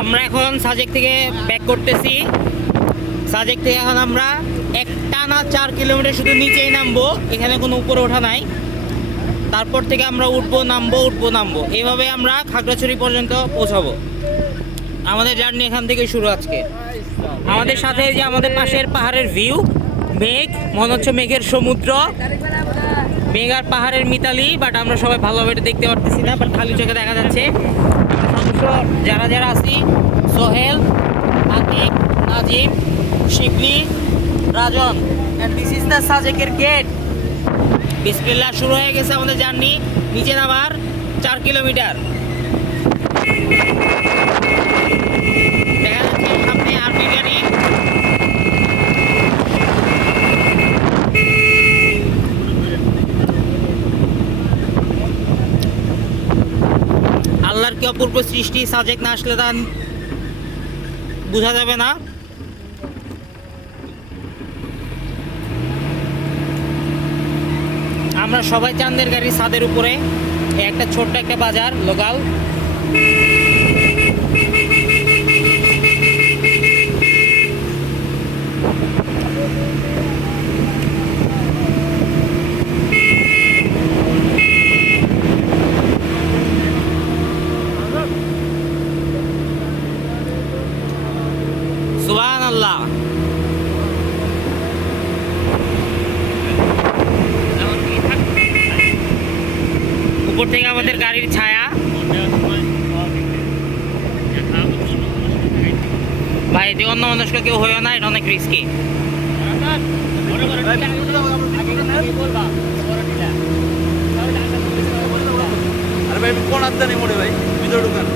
আমরা এখন সাজেক থেকে ব্যাক করতেছি। সাজেক থেকে এখন আমরা একটানা 4 কিলোমিটার শুধু নিচেই নামবো, এখানে কোনো উপরে ওঠা নাই। তারপর থেকে আমরা উঠবো নামবো, এইভাবে আমরা খাগড়াছড়ি পর্যন্ত পৌঁছাবো। আমাদের জার্নি এখান থেকে শুরু আজকে। আমাদের সাথে যে আমাদের পাশের পাহাড়ের ভিউ, মেঘ, মনে হচ্ছে মেঘের সমুদ্র, মেঘ আর পাহাড়ের মিতালি। বাট আমরা সবাই ভালোভাবে এটা দেখতে পারতেছি না, বাট খালি চোখে দেখা যাচ্ছে। সদস্য যারা আছি, Sohel, Atik, Nazim, Shibli, Rajon, and this is the সাজেকের গেট। বিসমিল্লাহ, শুরু হয়ে গেছে আমাদের জার্নি। নিচে নামার 4 কিলোমিটার। দেখা যাচ্ছে সামনে আর্মি গাড়ি। আল্লাহর কি অপূর্ব সৃষ্টি, সাজেক না আসলে তা বোঝা যাবে না। আমরা সবাই চাঁদের গাড়ি ছাদের উপরে, একটা ছোট্ট একটা বাজার লোকাল। সুবহানাল্লাহ। উপর থেকে আমাদের গাড়ির ছায়া। ভাই যে অন্য মানুষকে কেউ হইও না, এটা অনেক রিস্কি। আরে ভাই কোন আত্মা নেই মোড়ে ভাই, ভিতরে ঢুকান।